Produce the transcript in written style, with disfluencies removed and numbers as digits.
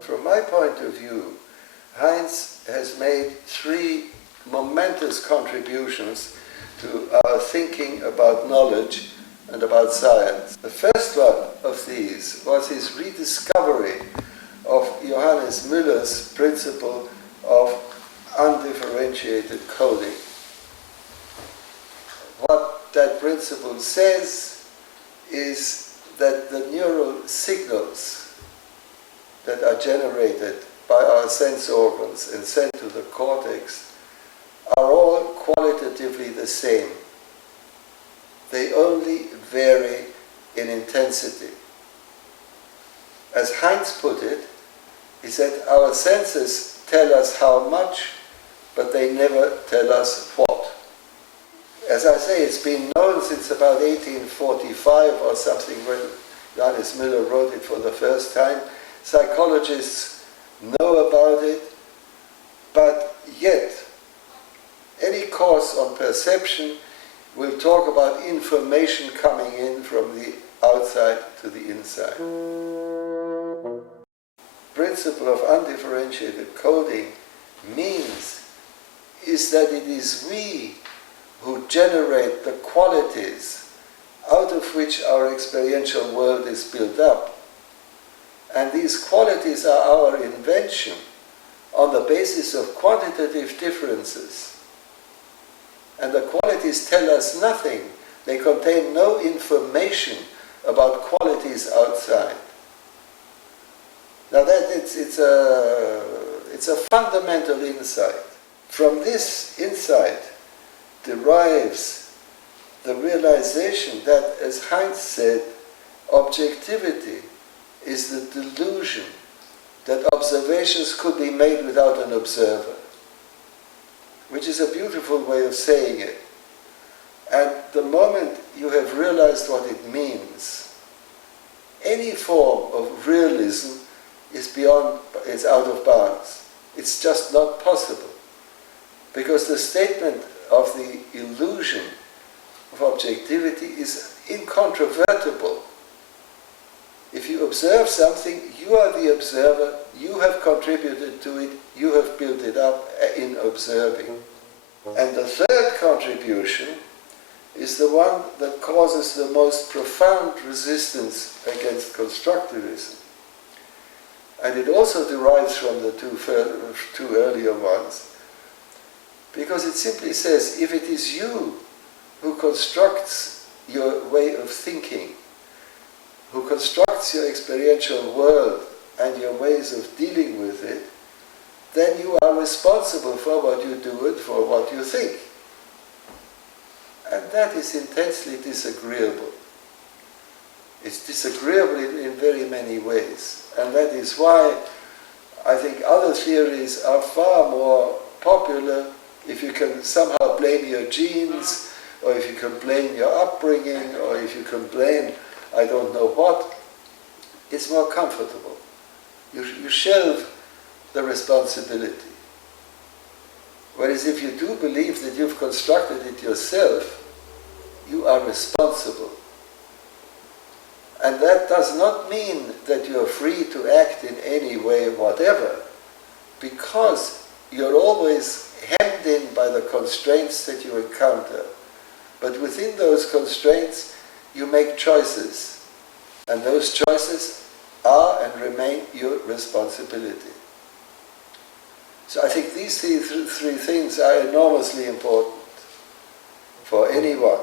From my point of view, Heinz has made three momentous contributions to our thinking about knowledge and about science. The first one of these was his rediscovery of Johannes Müller's principle of undifferentiated coding. What that principle says is that the neural signals that are generated by our sense organs and sent to the cortex are all qualitatively the same. They only vary in intensity. As Heinz put it, he said, our senses tell us how much, but they never tell us what. As I say, it's been known since about 1845 or something, when Johannes Müller wrote it for the first time. Psychologists know about it, but yet any course on perception will talk about information coming in from the outside to the inside. Principle of undifferentiated coding means is that it is we who generate the qualities out of which our experiential world is built up. And these qualities are our invention on the basis of quantitative differences. And the qualities tell us nothing. They contain no information about qualities outside. Now it's a fundamental insight. From this insight derives the realization that, as Heinz said, objectivity is the delusion that observations could be made without an observer, which is a beautiful way of saying it. And the moment you have realized what it means, any form of realism is out of bounds. It's just not possible. Because the statement of the illusion of objectivity is incontrovertible. If you observe something, you are the observer, you have contributed to it, you have built it up in observing. And the third contribution is the one that causes the most profound resistance against constructivism. And it also derives from the two earlier ones, because it simply says, if it is you who constructs your way of thinking, who constructs your experiential world and your ways of dealing with it, then you are responsible for what you do and for what you think. And that is intensely disagreeable. It's disagreeable in very many ways. And that is why I think other theories are far more popular. If you can somehow blame your genes, or if you can blame your upbringing, or if you can blame I don't know what, it's more comfortable. You shelve the responsibility. Whereas if you do believe that you've constructed it yourself, you are responsible. And that does not mean that you're free to act in any way whatever, because you're always hemmed in by the constraints that you encounter. But within those constraints, you make choices, and those choices are and remain your responsibility. So I think these three things are enormously important for anyone